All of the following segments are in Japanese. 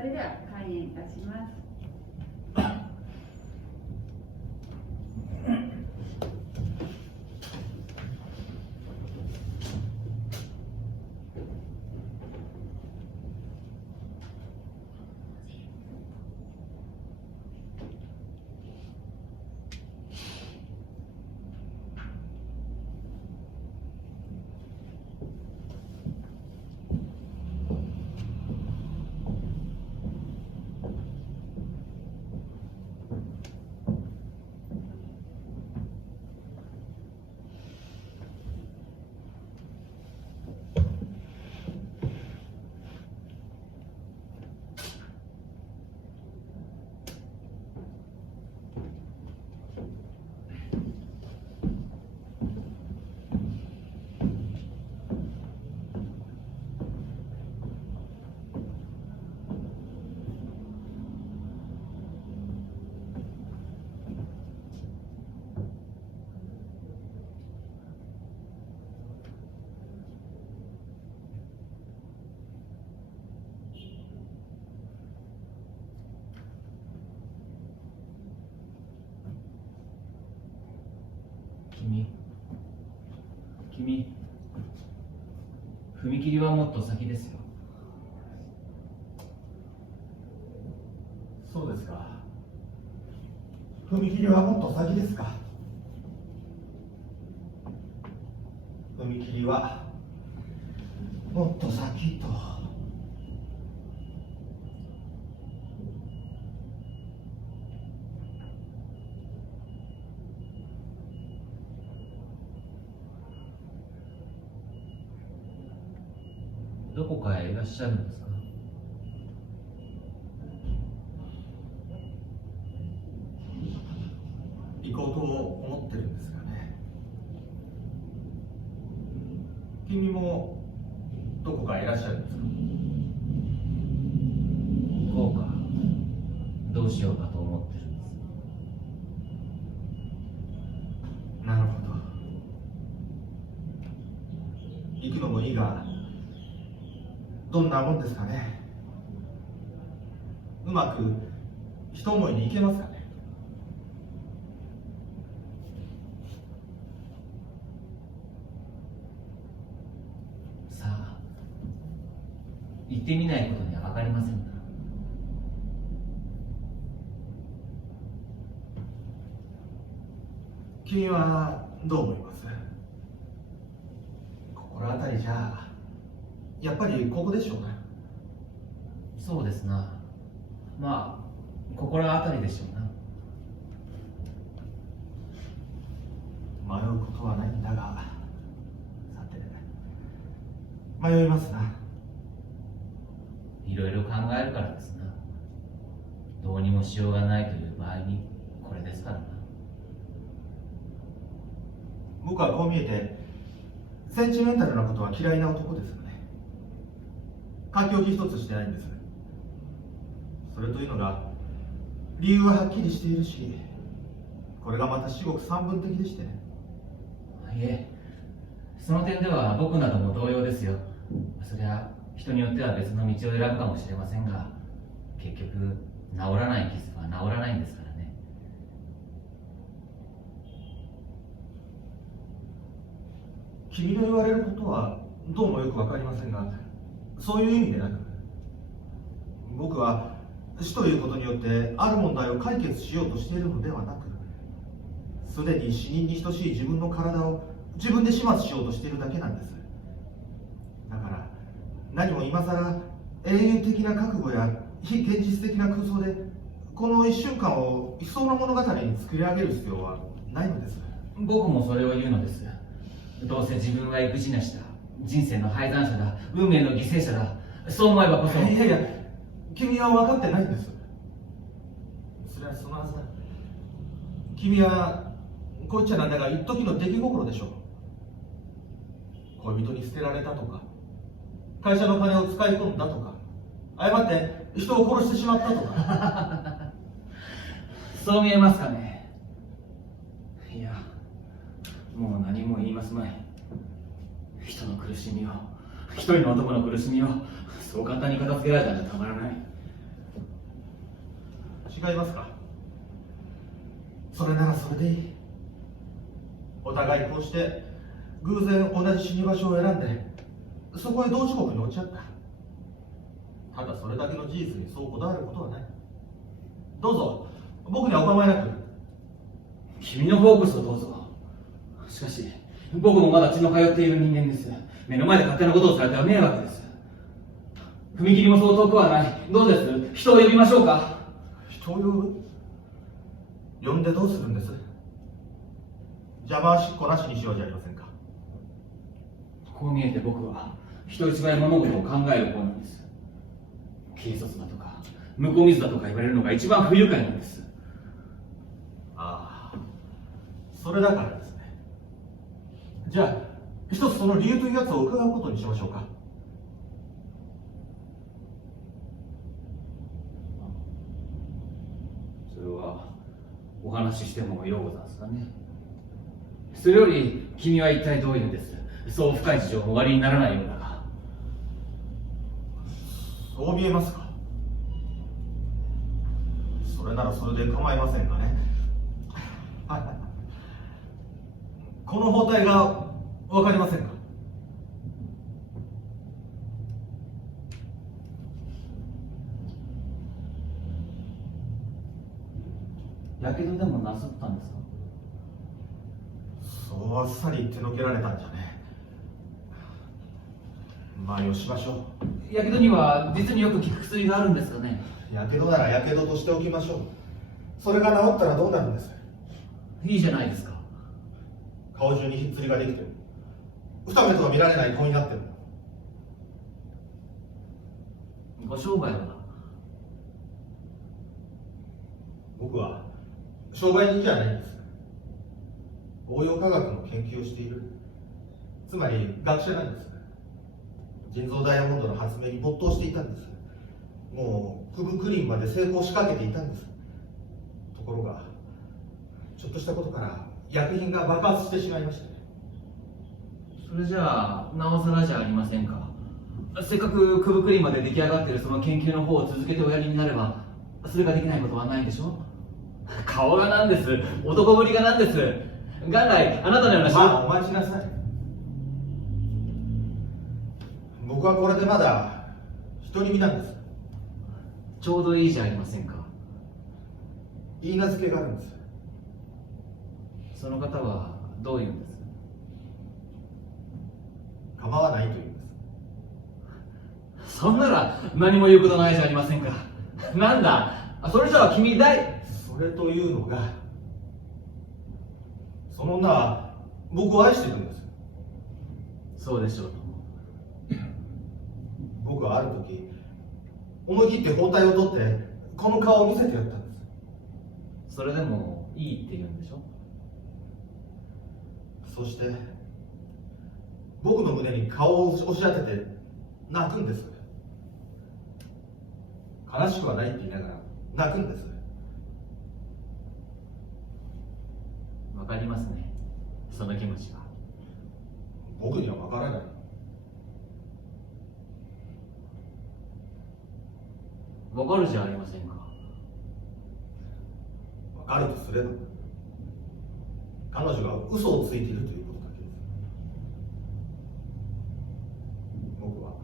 それでは開演いたします。君、踏切はもっと先ですよ。そうですか。踏切はもっと先ですか。踏切はもっと先と。どこかへいらっしゃるんですか？行こうと思ってるんですがね。君もどこかへいらっしゃるんですか？こうか、どうしようかと思ってるんです。なるほど。行くのもいいが、どんなもんですかね。うまく一思いにいけますかね。さあ、行ってみないことには分かりませんな。君はどう思います？心当たりじゃやっぱりここでしょうか。そうですな。まあ、心当たりでしょうな。迷うことはないんだが、さて、迷いますな。いろいろ考えるからですな。どうにもしようがないという場合にこれですからな。僕はこう見えてセンチメンタルなことは嫌いな男ですよね。書き置き一つしてないんです。それというのが理由ははっきりしているし、これがまた至極散文的でしてね。いえ、その点では僕なども同様ですよ。そりゃ人によっては別の道を選ぶかもしれませんが、結局治らない傷は治らないんですからね。君の言われることはどうもよくわかりませんが、そういう意味でなく、僕は死ということによってある問題を解決しようとしているのではなく、すでに死人に等しい自分の体を自分で始末しようとしているだけなんです。だから何も今さら英雄的な覚悟や非現実的な空想でこの一瞬間を理想の物語に作り上げる必要はないのです。僕もそれを言うのです。どうせ自分は育児なしだ、人生の敗残者だ、運命の犠牲者だ、そう思えばこそ。いやいや、君は分かってないんです。それはそのはずだ。君はこう言っちゃなんだが一時の出来心でしょう。恋人に捨てられたとか、会社の金を使い込んだとか、誤って人を殺してしまったとか。そう見えますかね。いや、もう何も言いますまい。人の苦しみを、一人の男の苦しみをそう簡単に片付けられたんじゃたまらない。違いますか。それならそれでいい。お互いこうして偶然同じ死に場所を選んでそこへ同時刻に落ち合った。ただそれだけの事実にそうこだわることはない。どうぞ、僕にはお構いなく。君の方こそどうぞ。しかし僕もまだ血の通っている人間です。目の前で勝手なことをされては迷惑です。踏切もそう遠くはない。どうです、人を呼びましょうか。人を呼ぶ？呼んでどうするんです？邪魔はしっこなしにしようじゃありませんか。こう見えて僕は人一倍物事を考える方なんです。軽率だとか向こう水だとか言われるのが一番不愉快なんです。ああ、それだからですね。じゃあ一つその理由というやつを伺うことにしましょうか。それはお話ししてもようござんすかね。それより君は一体どういうんです。そう深い事情もおありにならないようだが。そう見えますか。それならそれで構いませんがね。この包帯が分かりませんか。やけどでもなさったんですか。そうあっさり手のけられたんじゃね。まあよしましょう。やけどには実によく効く薬があるんですかね。やけどならやけどとしておきましょう。それが治ったらどうなるんです。いいじゃないですか。顔中にひっつりができてる。二目とは見られない顔になってる。ご商売は。僕は商売人じゃないんです。応用科学の研究をしている。つまり学者なんです。人造ダイヤモンドの発明に没頭していたんです。もうフグクリーンまで成功しかけていたんです。ところがちょっとしたことから薬品が爆発してしまいました。それじゃあなおさらじゃありませんか。せっかくクブクリまで出来上がっているその研究の方を続けておやりになればそれができないことはないでしょ。顔がなんです、男ぶりがなんです。元来あなたのようなまあお待ちなさい。僕はこれでまだ独り身なんです。ちょうどいいじゃありませんか。言い名付けがあるんです。その方はどういうんです。構わないというんです。そんなら何も言うことないじゃありませんか。なんだ、それじゃあ君それというのが、その女は僕を愛しているんです。そうでしょうとも。僕はある時思い切って包帯を取ってこの顔を見せてやったんです。それでもいいって言うんでしょ。そして僕の胸に顔を押し当てて泣くんです。悲しくはないって言いながら泣くんです。わかりますね、その気持ちは。僕にはわからない。わかるじゃありませんか。わかるとすれば彼女が嘘をついているということだけです。僕は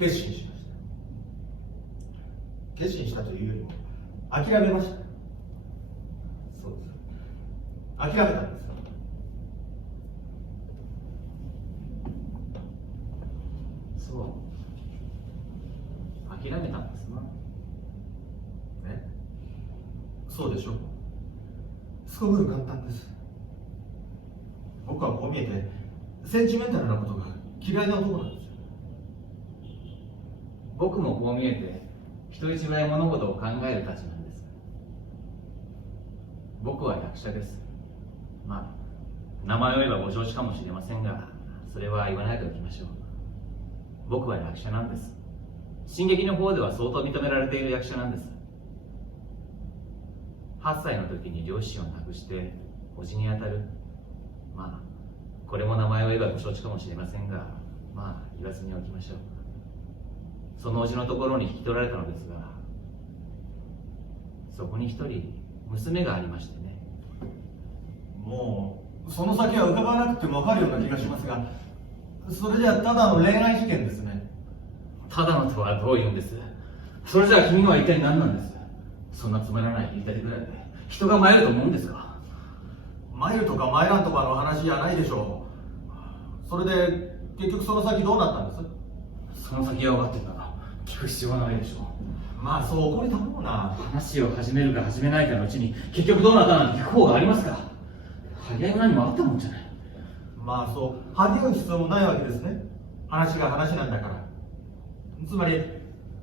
決心しました。決心したというよりも諦めました。そうです。諦めたんです。そう、諦めたんですな。ね、そうでしょう。すこぶる簡単です。僕はこう見えてセンチメンタルなことが嫌いな男なんですよ。僕もこう見えて人一倍物事を考えるたちなんです。僕は役者です。まあ名前を言えばご承知かもしれませんが、それは言わないでおきましょう。僕は役者なんです。進撃の方では相当認められている役者なんです。8歳の時に両親を亡くして叔父にあたる、まあこれも名前を言えばご承知かもしれませんが、まあ言わずにおきましょう。その叔父のところに引き取られたのですが、そこに一人娘がありましてね。もうその先は伺わなくても分かるような気がしますが、それじゃただの恋愛事件ですね。ただのとはどういうんです。それじゃあ君は一体何なんです。そんなつまらない言い立てぐらいで人が参ると思うんですか。参るとか参らんとかの話じゃないでしょう。それで結局その先どうなったんです？その先が分かってるなら聞く必要はないでしょう。まあそう怒りたもうな。話を始めるか始めないかのうちに結局どうなったなんて聞く方がありますか。張り合いも何もあったもんじゃない。まあそう張り合う必要もないわけですね。話が話なんだから。つまり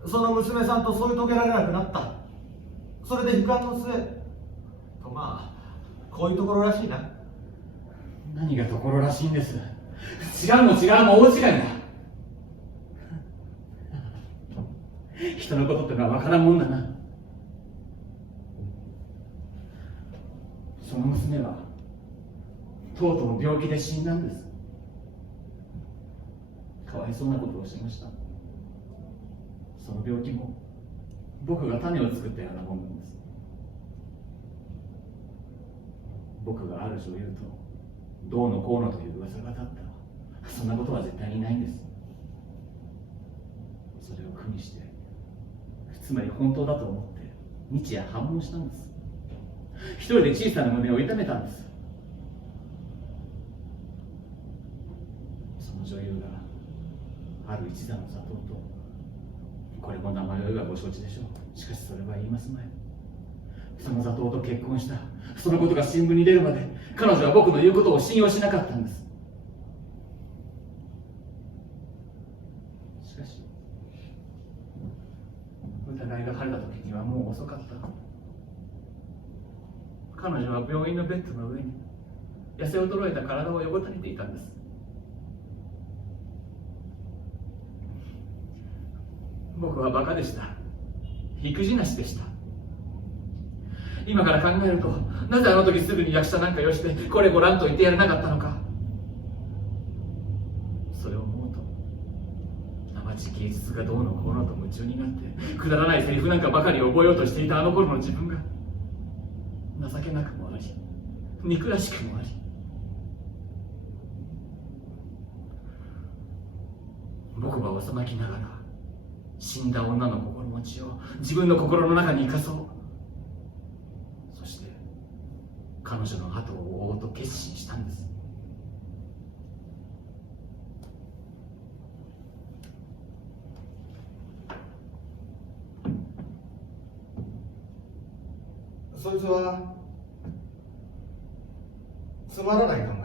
その娘さんと添い遂げられなくなった、それで悲観の末と、まあこういうところらしいな。何がところらしいんです。違うも違うも大違いだ。人のことってのは分からんもんだな。その娘はとうとう病気で死んだんです。かわいそうなことをしました。その病気も僕が種を作ったようなもんなんです。僕がある女優とどうのこうのという噂が立った。そんなことは絶対にないんです。それを苦にして、つまり本当だと思って日夜反問したんです。一人で小さな胸を痛めたんです。その女優がある一座の里と、これも名前を言えばご承知でしょう。しかしそれは言いますまい。その座頭と結婚した。そのことが新聞に出るまで彼女は僕の言うことを信用しなかったんです。しかし疑いが晴れた時にはもう遅かった。彼女は病院のベッドの上に痩せ衰えた体を横たえていたんです。僕はバカでした。育児なしでした。今から考えると、なぜあの時すぐに役者なんかよしてこれご覧と言ってやれなかったのか。それを思うと生地芸術がどうのこうのと夢中になってくだらないセリフなんかばかり覚えようとしていたあの頃の自分が情けなくもあり憎らしくもあり、僕は幼きながら死んだ女の心持ちを自分の心の中に生かそう。そして彼女の後を追おうと決心したんです。そいつはつまらない考えだな。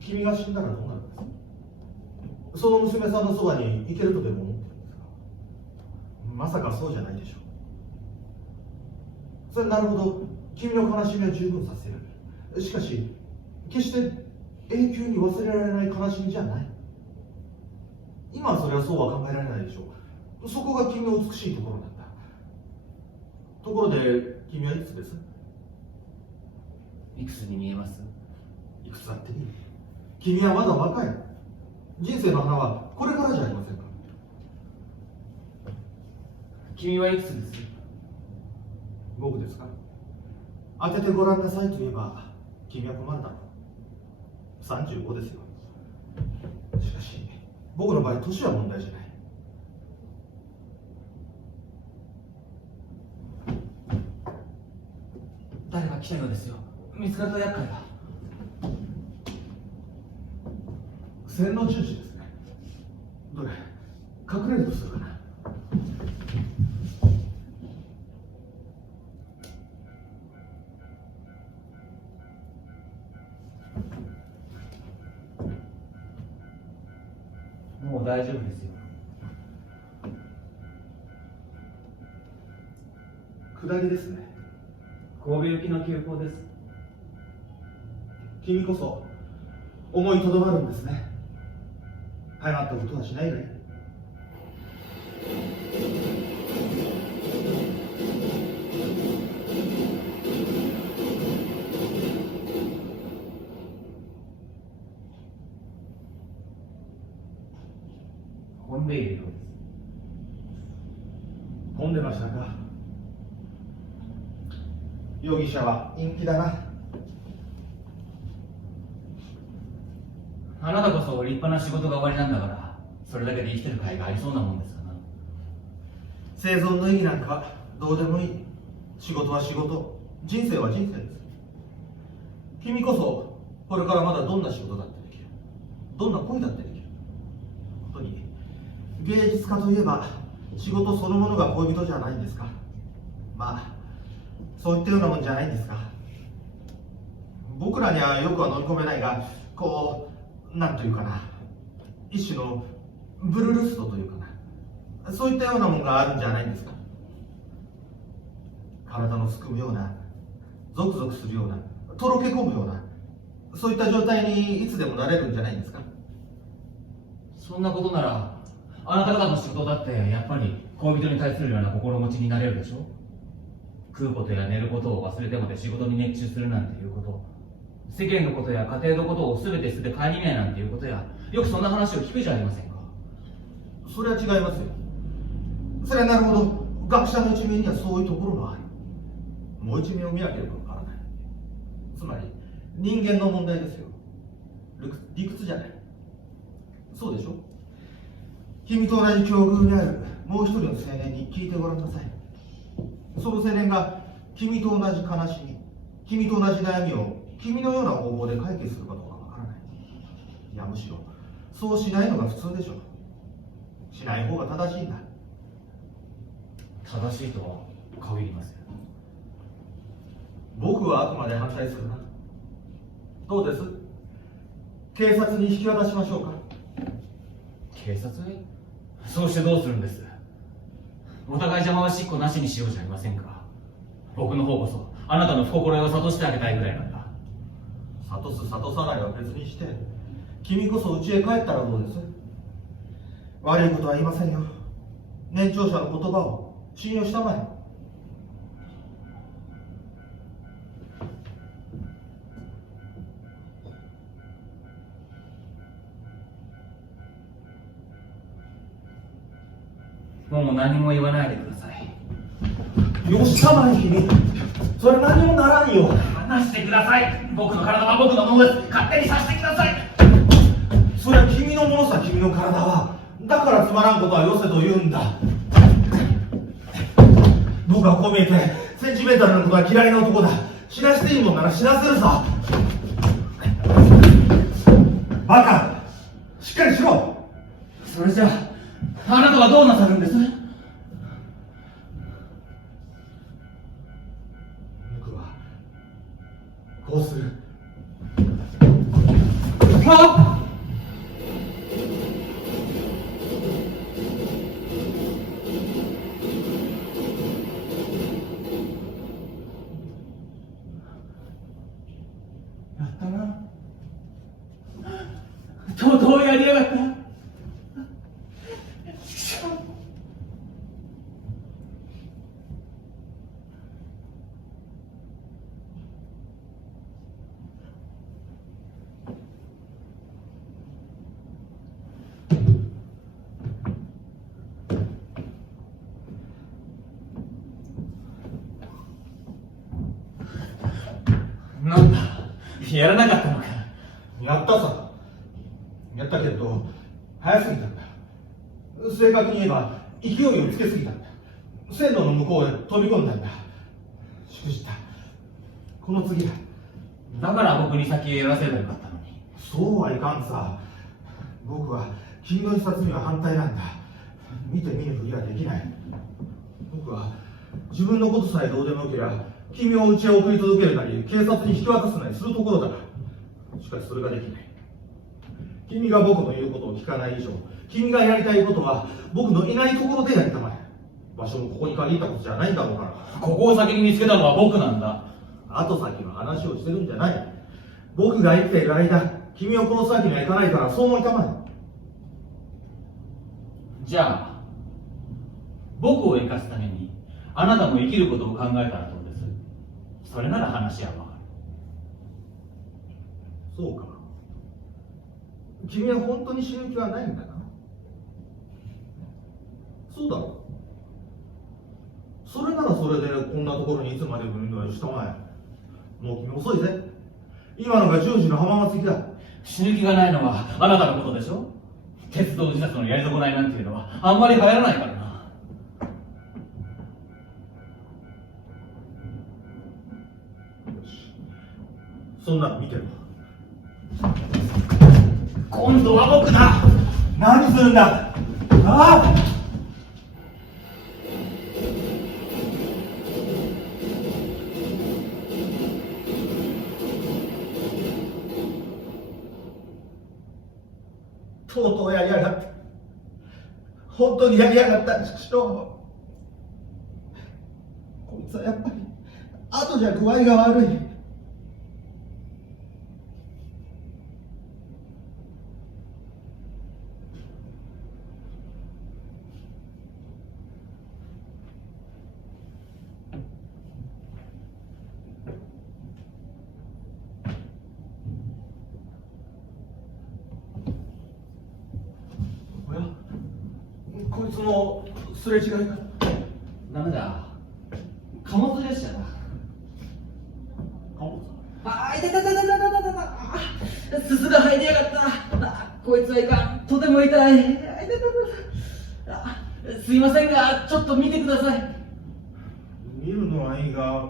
君が死んだらどうなるんですか。その娘さんのそばに行けるとでも思ってるんですか。まさかそうじゃないでしょう。それなるほど、君の悲しみは十分させられる。しかし決して永久に忘れられない悲しみじゃない。今はそれはそうは考えられないでしょう。そこが君の美しいところなんだ。ところで君はいくつです？いくつに見えます？いくつだっていい。君はまだ若い。人生の花はこれからじゃありませんか。君はいくつです？僕ですか。当ててごらんなさいと言えば君は困るだろう。35ですよ。しかし僕の場合年は問題じゃない。誰か来たようですよ。見つかると厄介だ。千の十字ですね。どれ隠れるとするかな。もう大丈夫ですよ。下りですね。神戸行きの急行です。君こそ思いとどまるんですね。誤ったことはしないで。混んでいるようです。混んでましたか。容疑者は陰気だな。あなたこそ立派な仕事が終わりなんだから、それだけで生きてる甲斐がありそうなもんですかな。生存の意義なんかどうでもいい。仕事は仕事、人生は人生です。君こそこれからまだどんな仕事だってできる、どんな恋だってできる。本当に芸術家といえば仕事そのものが恋人じゃないんですか。まあそういったようなもんじゃないんですか。僕らにはよくは飲み込めないが、こうなんというかな、一種のブルールストというかな、そういったようなもんがあるんじゃないんですか。体のすくむような、ゾクゾクするような、とろけ込むような、そういった状態にいつでもなれるんじゃないんですか。そんなことなら、あなた方の仕事だってやっぱり恋人に対するような心持ちになれるでしょ。食うことや寝ることを忘れてまで仕事に熱中するなんていうこと、世間のことや家庭のことを全て捨てて帰りないなんていうことや、よくそんな話を聞くじゃありませんか。それは違いますよ。それはなるほど、学者の一面にはそういうところもある。もう一面を見なければわからない。つまり人間の問題ですよ。理屈じゃない。そうでしょ。君と同じ境遇にあるもう一人の青年に聞いてごらんなさい。その青年が君と同じ悲しみ、君と同じ悩みを君のような方法で解決するかどうかわからない。いやむしろそうしないのが普通でしょう。しない方が正しいんだ。正しいとは限りますよ。僕はあくまで反対するな。どうです？警察に引き渡しましょうか。警察へ？そうしてどうするんです？お互い邪魔はしっこなしにしようじゃありませんか。僕の方こそあなたの不心得を諭してあげたいぐらいなんだ。諭す諭さないは別にして、君こそ家へ帰ったらどうです？悪いことは言いませんよ。年長者の言葉を信用したまえ。もう何も言わないでください。よしたまえ君。それ何もならんよ。話してください。僕の体は僕のものです。勝手にさせてください。それは君のものさ、君の体は。だからつまらんことはよせと言うんだ。僕はこう見えてセンチメンタルなことは嫌いな男だ。死なしていいもんなら死なせるさ。バカ、しっかりしろ。それじゃあなたはどうなさるんです？僕はこうする。はっ！やったな。とうとうやりやがった。なんだ、やらなかったのか。やったさ。やったけれど早すぎたんだ。正確に言えば勢いをつけすぎたんだ。線路の向こうへ飛び込んだんだ。しくじった。この次だ。だから僕に先やらせればよかったのに。そうはいかんさ。僕は君の自殺には反対なんだ。見て見ぬふりはできない。僕は自分のことさえどうでもよけりゃ君を家へ送り届けるなり警察に引き渡すなりするところだ。しかしそれができない。君が僕の言うことを聞かない以上、君がやりたいことは僕のいないところでやりたまえ。場所もここに限ったことじゃないんだろうから。ここを先に見つけたのは僕なんだ。後先の話をしてるんじゃない。僕が生きている間、君を殺すわけにはいかないからそう思いたまえ。じゃあ僕を生かすためにあなたも生きることを考えたらどうです？それなら話はわかる。そうか。君は本当に死ぬ気はないんだな。そうだろう。それならそれでこんなところにいつまでもいるのよしたまえ。もう君遅いぜ。今のが10時の浜松行きだ。死ぬ気がないのはあなたのことでしょ。鉄道自殺のやり損ないなんていうのはあんまり流行らないからな。よし、そんなの見てるわ。今度は僕だ。何するんだ。ああ、とうとうやりやがった。本当にやりやがった。畜生。こいつはやっぱり後じゃ具合が悪い。おや、こいつもすれ違いか。ダメだ。貨物列車だ。貨物。あ、痛い痛い痛い痛い痛い痛い痛い。あ、鈴が入りやがった。あ、こいつはいかん。とても痛い。痛い痛い痛い痛い。あ、すいませんが、ちょっと見てください。見るのはいいが、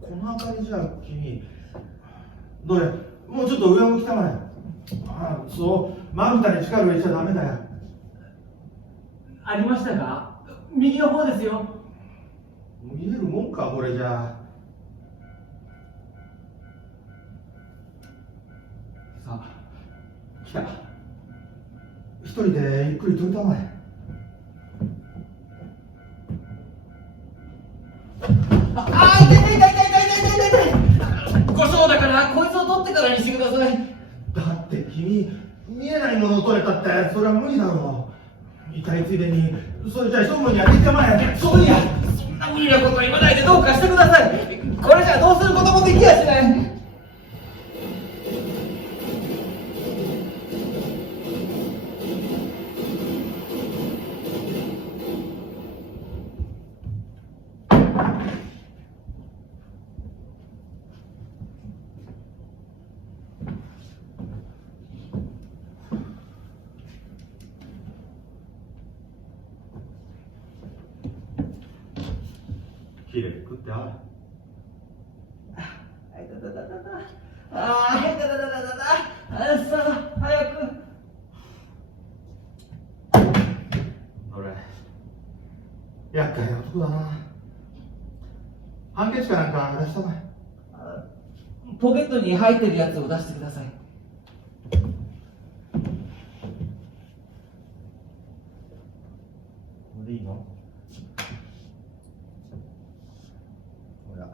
この明かりじゃ君。どれ、もうちょっと上向きたまえ。ああ、そう、まぶたに力を入れちゃダメだよ。ありましたか？右の方ですよ。見えるもんか、これじゃ。さあ、来た。一人でゆっくり取りたまえ。あ、痛い痛い痛い痛い痛い痛い痛い痛い。故障だからこいつを取ってからにしてください。だって君、見えないものを取れたって、それは無理だろう。痛いついでに、それじゃあ処分に当ててまえ。そういや、そんな無理なこと言わないでどうかしてください。これじゃどうすることもできやしない。きれいに食ってある。あ、いたたたたた。ああ、いたたたたたた。さあ、早く。どれ、厄介な男だな。ハンケチかなんか出したまえ。ポケットに入ってるやつを出してください。これでいいの？ほら、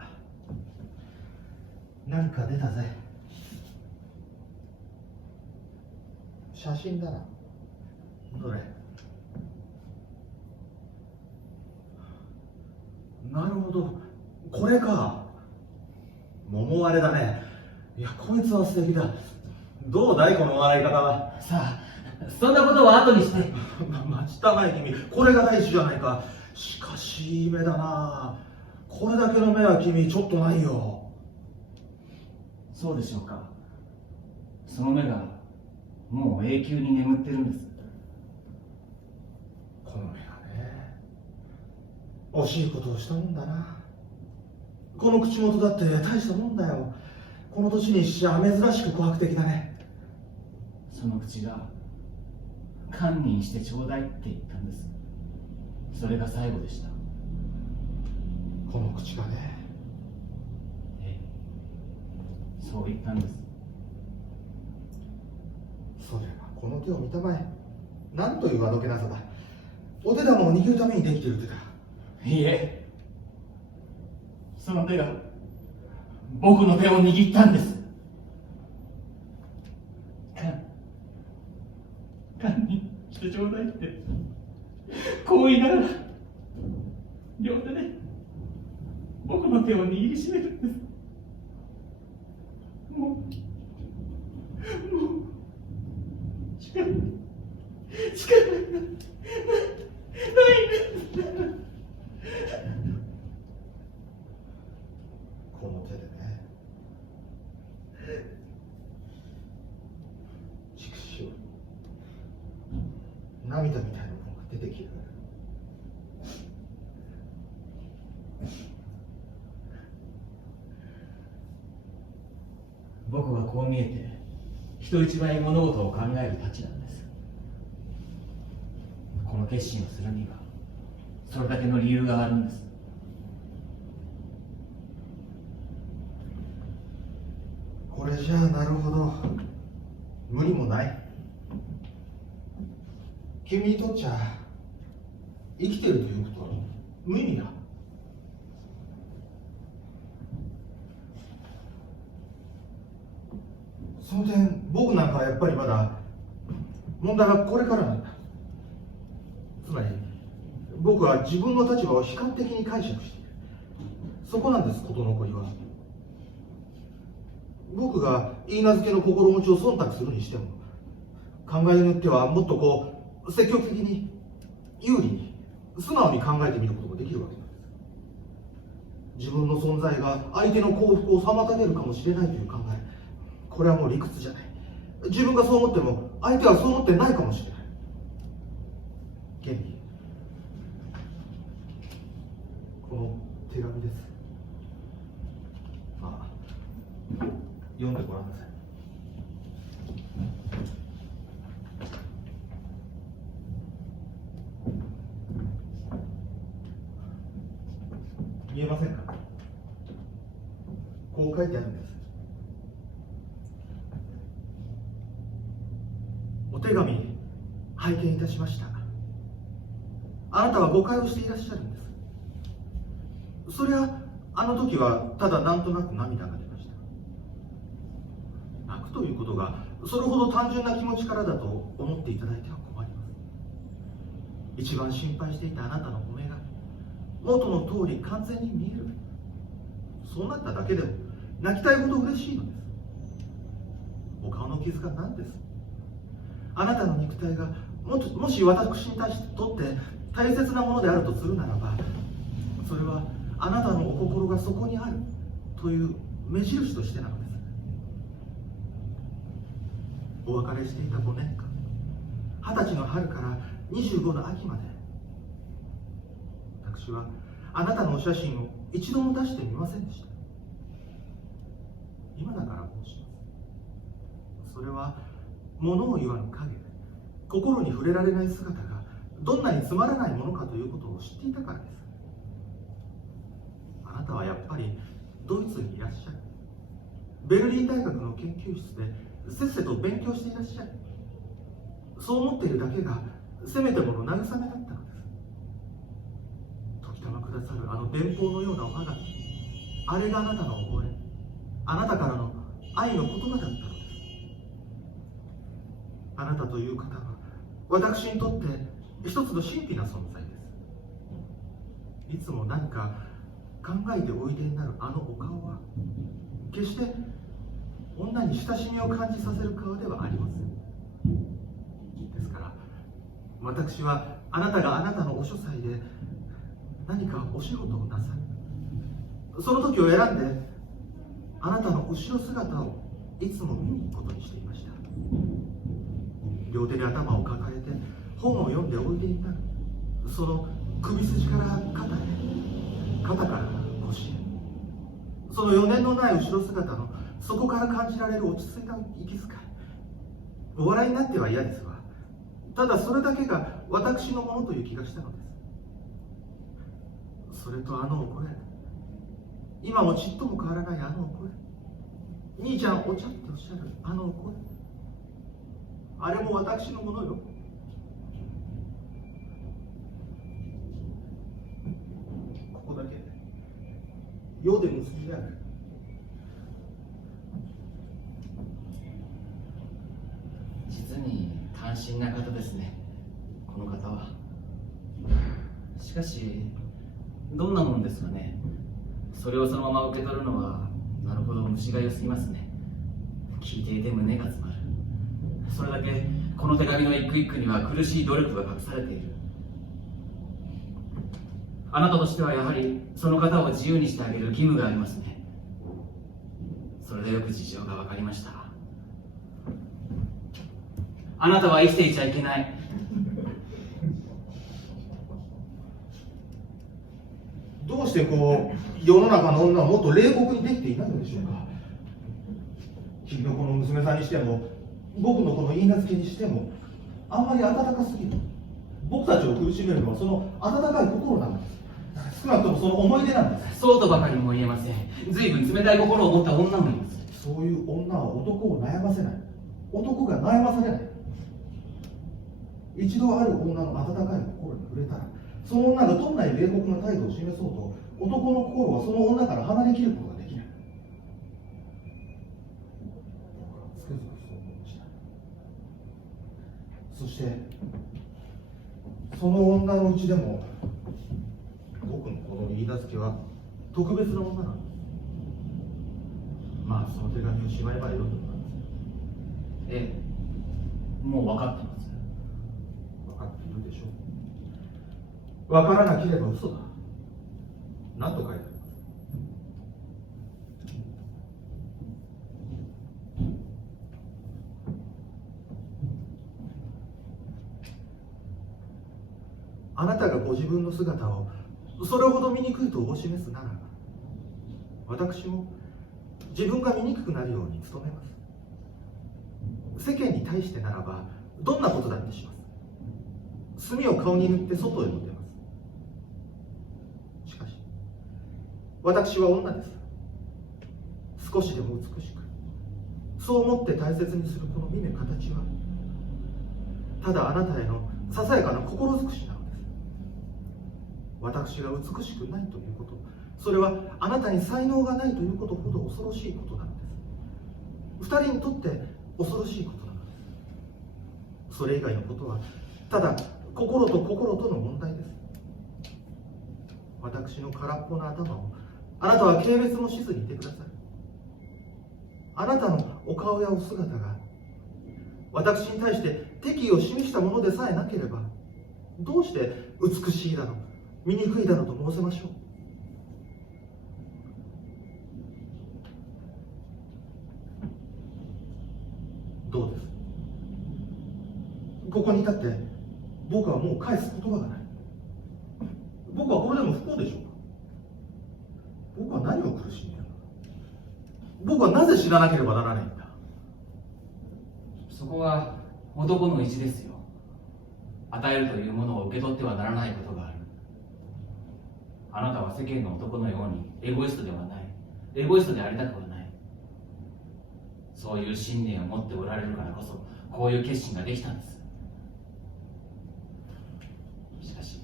なんか出たぜ。写真だな。どれ？なるほど、これか。桃割れだね。いや、こいつは素敵だ。どうだい、この笑い方は。さあ、そんなことは後にして。待ちたまえ君、これが大事じゃないか。しかしいい目だな。これだけの目は君ちょっとないよ。そうでしょうか。その目がもう永久に眠ってるんです。この目がね、惜しいことをしたもんだな。この口元だって大したもんだよ。この年にしちゃ珍しく琥珀的だね。その口が堪忍してちょうだいって言ったんです。それが最後でした。この口がね。ええ、そう言ったんです。それはこの手を見たまえ。なんというあどけなさだ。お手玉を握るためにできている手だ。いいえ、その手が僕の手を握ったんです。堪忍してちょうだいってこう言いながら両手で僕の手を握りしめるんです。もう力がないんです。涙みたいなものが出てきる。僕はこう見えて人一倍物事を考えるたちなんです。この決心をするにはそれだけの理由があるんです。これじゃあなるほど、無理もない。君にとっちゃ生きてるということは無意味だ。その点、僕なんかはやっぱりまだ問題はこれからなんだ。つまり僕は自分の立場を悲観的に解釈している。そこなんです、事の起こりは。僕が許嫁の心持ちを忖度するにしても、考えによってはもっと積極的に有利に素直に考えてみることができるわけなんです。自分の存在が相手の幸福を妨げるかもしれないという考え、これはもう理屈じゃない。自分がそう思っても相手はそう思ってないかもしれない。現にこの手紙です。まあ、読んでごらんなさい。見えませんか？こう書いてあるんです。お手紙拝見いたしました。あなたは誤解をしていらっしゃるんです。そりゃあの時はただなんとなく涙が出ました。泣くということがそれほど単純な気持ちからだと思っていただいては困ります。一番心配していたあなたのお目が元の通り完全に見える。そうなっただけでも泣きたいほど嬉しいのです。お顔の傷が何です。あなたの肉体がもし私にとって大切なものであるとするならば、それはあなたのお心がそこにあるという目印としてなのです。お別れしていた5年間、20歳の春から25の秋まで、私はあなたのお写真を一度も出してみませんでした。今だから申します。それは物を言わぬ影、心に触れられない姿がどんなにつまらないものかということを知っていたからです。あなたはやっぱりドイツにいらっしゃる。ベルリン大学の研究室でせっせと勉強していらっしゃる。そう思っているだけがせめてもの慰めだったのです。時たまくださるあの電報のようなおはがき、あれがあなたの覚え、あなたからの愛の言葉だったのです。あなたという方は私にとって一つの神秘な存在です。いつも何か考えておいでになるあのお顔は決して女に親しみを感じさせる顔ではありません。ですから私はあなたがあなたのお書斎で何かお仕事をなさる、その時を選んであなたの後ろ姿をいつも見に行くことにしていました。両手で頭を抱えて本を読んでおいでになる。その首筋から肩へ、肩から腰へ、その余念のない後ろ姿のそこから感じられる落ち着いた息遣い、お笑いになっては嫌ですわ。ただそれだけが私のものという気がしたのです。それとあのお声、今もちっとも変わらないあのお声、兄ちゃんお茶っておっしゃるあのお声、あれも私のものよ。ここだけ世で結びある。実に単身な方ですね、この方は。しかしどんなもんですかね。それをそのまま受け取るのはなるほど虫が良すぎますね。聞いていて胸が詰まる。それだけこの手紙の一句一句には苦しい努力が隠されている。あなたとしてはやはりその方を自由にしてあげる義務がありますね。それでよく事情が分かりました。あなたは生きていちゃいけない。して世の中の女はもっと冷酷にできていないのでしょうか。君のこの娘さんにしても、僕のこの許嫁にしても、あんまり温かすぎる。僕たちを苦しめるのはその温かい心なんです。少なくともその思い出なんです。そうとばかりも言えません。随分冷たい心を持った女もいます。そういう女は男を悩ませない。男が悩まされない。一度ある女の温かい心に触れたら、その女がどんなに冷酷な態度を示そうと、男の心はその女から離れきることができない。僕はつくづくそう思いました。そしてその女のうちでも僕のこの許嫁は特別な女なんです。まあその手紙をしまえばよいと思います。ええ、もう分かってます。分かっているでしょう。分からなければ嘘だ。何と書いてあります？あなたがご自分の姿をそれほど醜いとお示すならば、私も自分が醜くなるように努めます。世間に対してならばどんなことだってします。墨を顔に塗って外へも出ます。しかし私は女です。少しでも美しく、そう思って大切にするこの見目形は、ただあなたへのささやかな心尽くしなのです。私が美しくないということ、それはあなたに才能がないということほど恐ろしいことなのです。二人にとって恐ろしいことなのです。それ以外のことはただ心と心との問題です。私の空っぽな頭をあなたは軽蔑もしずにいてください。あなたのお顔やお姿が私に対して敵意を示したものでさえなければ、どうして美しいだの醜いだのと申せましょう。どうです？ここに立って僕はもう返す言葉がない。僕はこれでも不幸でしょうか。僕は何を苦しんでいるのか。僕はなぜ知らなければならないんだ。そこは男の意地ですよ。与えるというものを受け取ってはならないことがある。あなたは世間の男のようにエゴイストではない。エゴイストでありたくはない。そういう信念を持っておられるからこそ、こういう決心ができたんです。しかし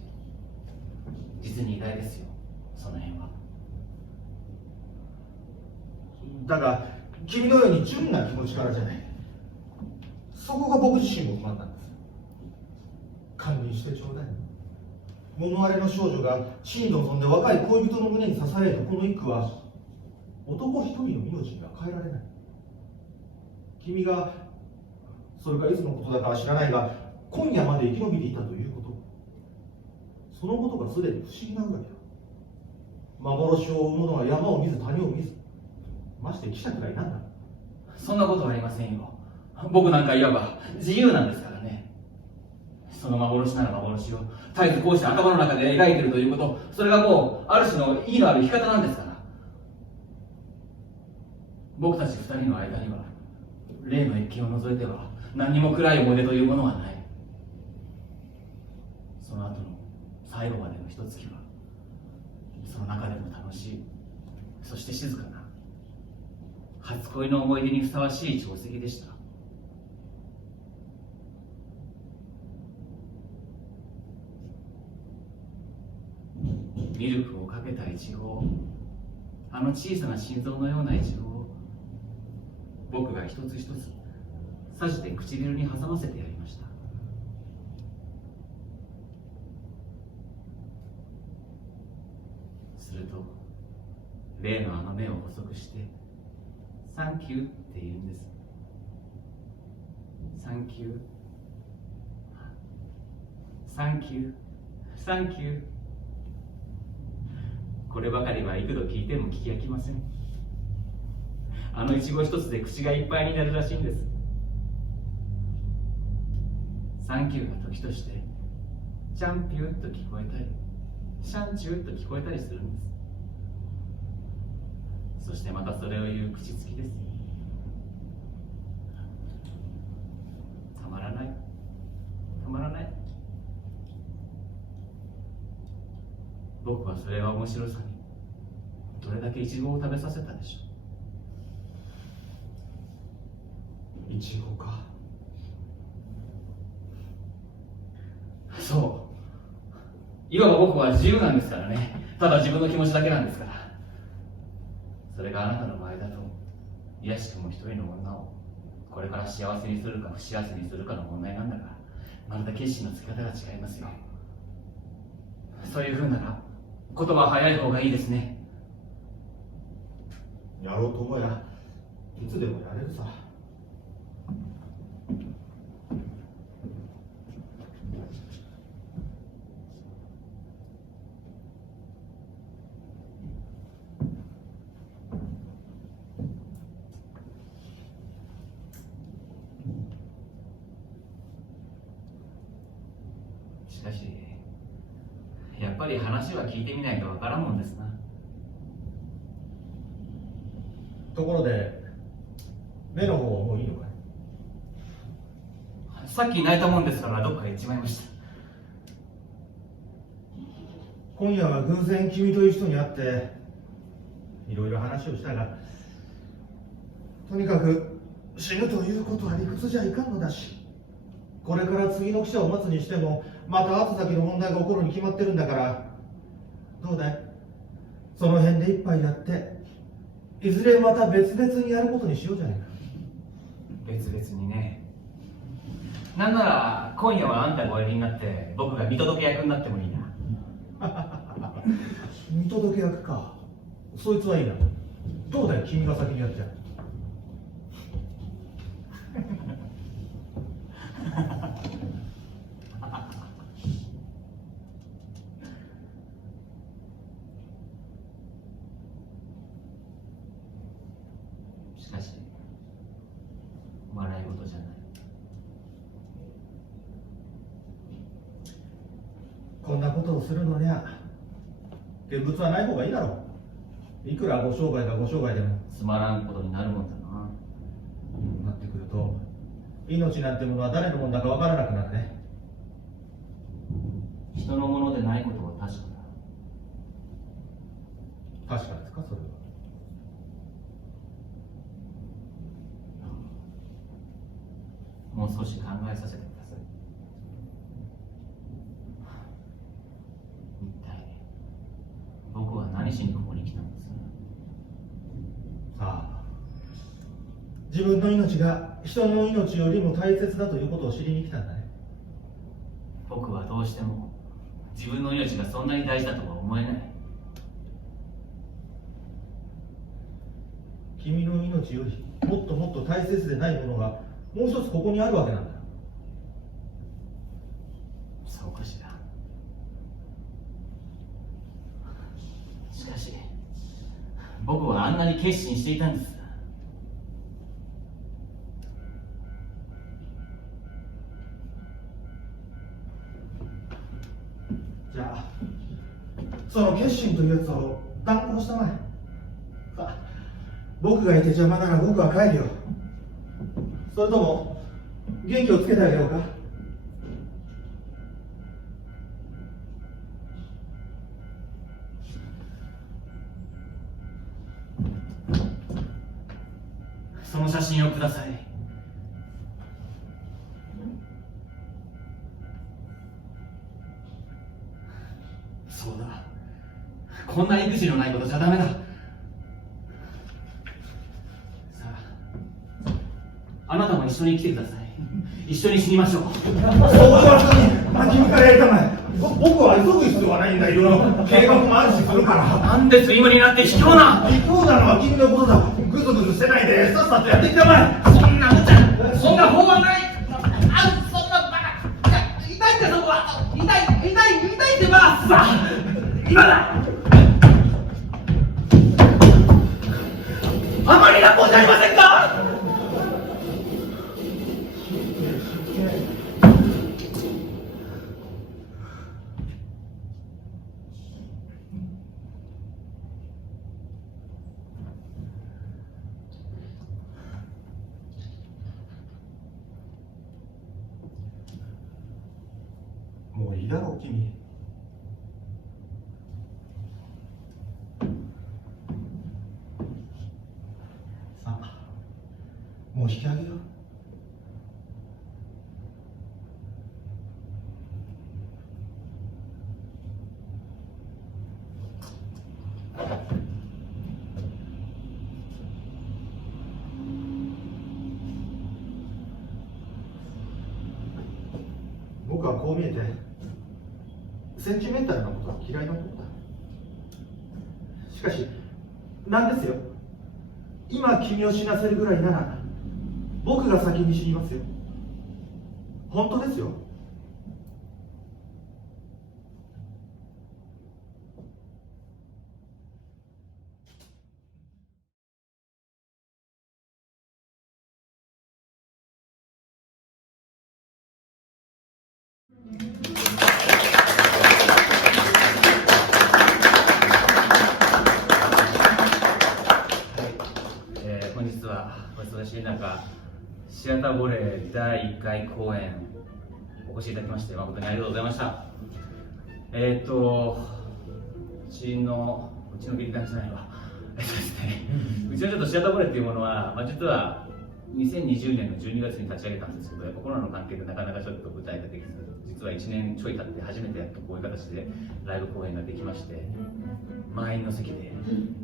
実に意外ですよ、その辺は。だが君のように純な気持ちからじゃない。そこが僕自身も不満なんです。堪忍してちょうだい。物荒れの少女が死に臨んで若い恋人の胸に支えるこの一句は、男一人の命には変えられない。君が、それがいつのことだかは知らないが、今夜まで生き延びていたということ、そのことがすでに不思議なぐらいだ。幻を追う者は山を見ず谷を見ず、まして記者くらいなんだ。そんなことはありませんよ。僕なんかいわば自由なんですからね。その幻なら幻を絶えずこうして頭の中で描いているということ、それがもうある種の意義のある生き方なんですから。僕たち二人の間には例の一件を除いては何にも暗い思い出というものはない。その後の最後までの一月はその中でも楽しい、そして静かな初恋の思い出にふさわしい定石でした。ミルクをかけたイチゴを、あの小さな心臓のようなイチゴを僕が一つ一つさして唇に挟ませてやりました。すると例のあの目を細くしてサンキューって言うんです。サンキュー、サンキュー、サンキュー。こればかりは幾度聞いても聞き飽きません。あのイチゴ一つで口がいっぱいになるらしいんです。サンキューが時としてチャンピューと聞こえたり、シャンチューと聞こえたりするんです。そしてまたそれを言う口つきです。たまらない、たまらない。僕はそれが面白さにどれだけイチゴを食べさせたでしょう。イチゴか。そう、いわば僕は自由なんですからね。ただ自分の気持ちだけなんですから。それがあなたの場合だと、いやしくも一人の女をこれから幸せにするか不幸せにするかの問題なんだから、また決心のつき方が違いますよ。そういうふうなら言葉は早い方がいいですね。やろうと思えばいつでもやれるさ。しかしやっぱり話は聞いてみないとわからんもんですな。ところで目の方はもういいのかい？さっき泣いたもんですからどっかへ行っちまいました。今夜は偶然君という人に会っていろいろ話をしたが、とにかく死ぬということは理屈じゃいかんのだし、これから次の記者を待つにしてもまた後先の問題が起こるに決まってるんだから、どうだい、その辺で一杯やっていずれまた別々にやることにしようじゃないか。別々にね。なんなら今夜はあんたがおやりになって僕が見届け役になってもいいな。見届け役か。そいつはいいな。どうだい、君が先にやっちゃう。しかし笑い事じゃない。こんなことをするのにゃ現物はない方がいいだろう。いくらご商売がご商売でも。つまらんことになるもんだな。なってくると命なんてものは誰のもんだかわからなくなるね。人のものでないことは確かだ。確かですか、それは。もう少し考えさせてください。一体僕は何しにここに来たんです？さあ、自分の命が人の命よりも大切だということを知りに来たんだね。僕はどうしても自分の命がそんなに大事だとは思えない。君の命よりもっともっと大切でないものがもう一つここにあるわけなんだ。そうかしら。しかし僕はあんなに決心していたんです。じゃあその決心というやつを断行したまえ。さあ、僕がいて邪魔なら僕は帰るよ。それとも元気をつけてあげようか。その写真をください。そうだ、こんな育児のないことじゃダメだ。さあ、あなたも一緒に来てください。一緒に死にましょう。そういうわけに君からやりたまえ。僕は急ぐ必要はないんだ。いろいろ計画もあるしするから。なんで睡魔になって卑怯な。卑怯なのは君のことだ。グズグズしてないでさっさとやってきたまえ。そんな無茶、そんな法はない。そんなバカ。痛いってそこは。痛いってば。さあ、今だ。あまりなもんじゃありませんか。君。さあ、もう引き上げよう。僕はこう見えてセンチメンタルなことは嫌いな男だ。しかしなんですよ、今君を死なせるぐらいなら僕が先に死にますよ。本当ですよ。本日はお忙しい中、シアターボレー第1回公演お越しいただきまして誠にありがとうございました。うちの劇団じゃないわ。うちのちょっとシアターボレーっていうものは、実は2020年の12月に立ち上げたんですけど、やっぱコロナの関係でなかなかちょっと舞台ができず、実は1年ちょい経って初めてやっとこういう形でライブ公演ができまして、満員の席で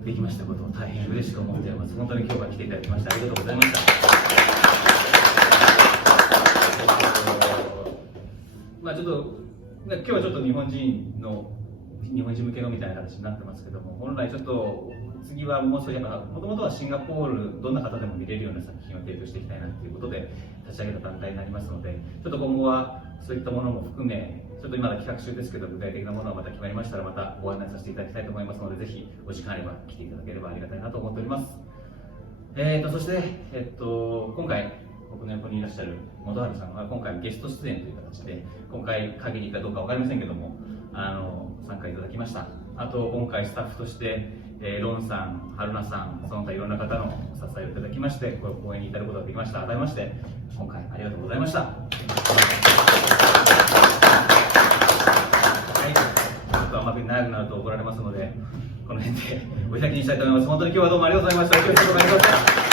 できましたことを大変嬉しく思っております。本当に今日は来ていただきましてありがとうございました。ちょっと今日はちょっと日本人向けのみたいな形になってますけども、本来ちょっと次はもう少しもともとはシンガポールどんな方でも見れるような作品を提供していきたいなということで立ち上げた団体になりますので、ちょっと今後はそういったものも含め、ちょっと今だ企画中ですけど具体的なものはまた決まりましたらまたご案内させていただきたいと思いますので、ぜひお時間あれば来ていただければありがたいなと思っております。そして、今回僕の横にいらっしゃる本春さんは今回ゲスト出演という形で、今回限りかどうか分かりませんけども参加いただきました。あと今回スタッフとして、ロンさん、春菜さん、その他いろんな方のお支えをいただきまして、この公演に至ることができました。改めまして今回ありがとうございました。はい、ちょっとあまり長くなると怒られますので、この辺でお開きにしたいと思います。本当に今日はどうもありがとうございました。今日はありがとうございました。